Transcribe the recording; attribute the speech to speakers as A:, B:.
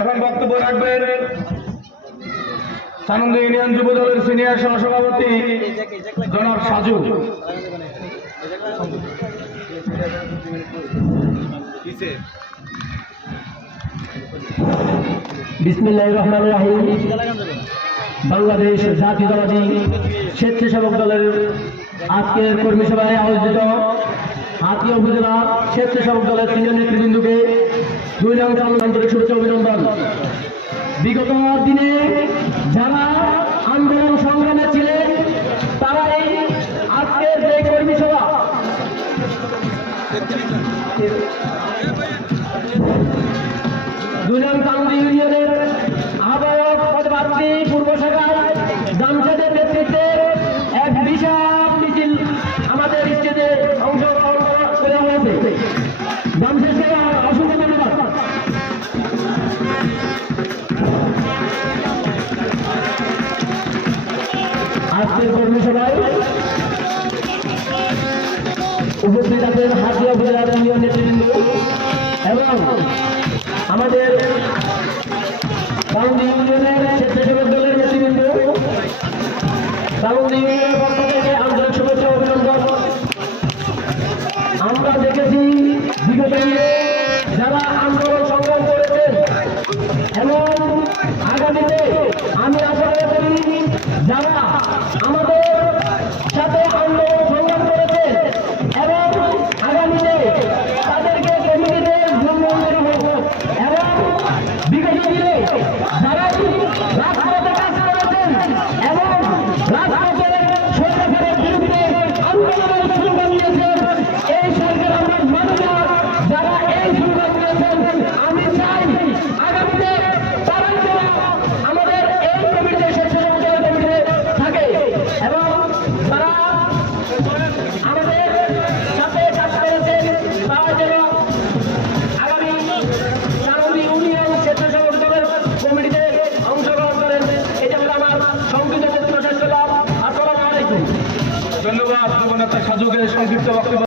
A: এখন বক্তব্য রাখবেন সানন্দ ইউনিয়ন যুব দলের সিনিয়র সহসভাপতি জনাব সাজু।
B: বিসমিল্লাহ রহমান রাহিম। বাংলাদেশ জাতীয়তাবাদী স্বেচ্ছাসেবক দলের আজকের কর্মী সভায় আয়োজিত হাতিয়া উপজেলা স্বেচ্ছাসেবক দলের সিনিয়র নেতৃবৃন্দকে দুই নং আন্তরিক শুভেচ্ছা অভিনন্দন। বিগত দিনে যারা আন্দোলন সংগ্রামে ছিলেন, তারা এই আজকের যে কর্মী সভা, দুই নং ইউনিয়নের আহ্বায়ক পদপ্রার্থী পূর্ব শাখায় জামশেদের আজকের কর্মী উপস্থিত আছেন হাতিয়া উপজেলার ইউনিয়ন নেতৃবৃন্দ এবং আমাদের কাউন্দি ইউনিয়নের স্বেচ্ছাসেবক দলের নেতৃবৃন্দ। কাউন্দি ইউনিয়নের পক্ষ থেকে আন্তরিক শুভেচ্ছা অভিনন্দন। আমরা দেখেছি বিগত রাজপথে সরকারের বিরুদ্ধে আন্দোলনের
A: ধন্যবাদ যুবনেতা সাজুকে সংক্ষিপ্ত বক্তব্য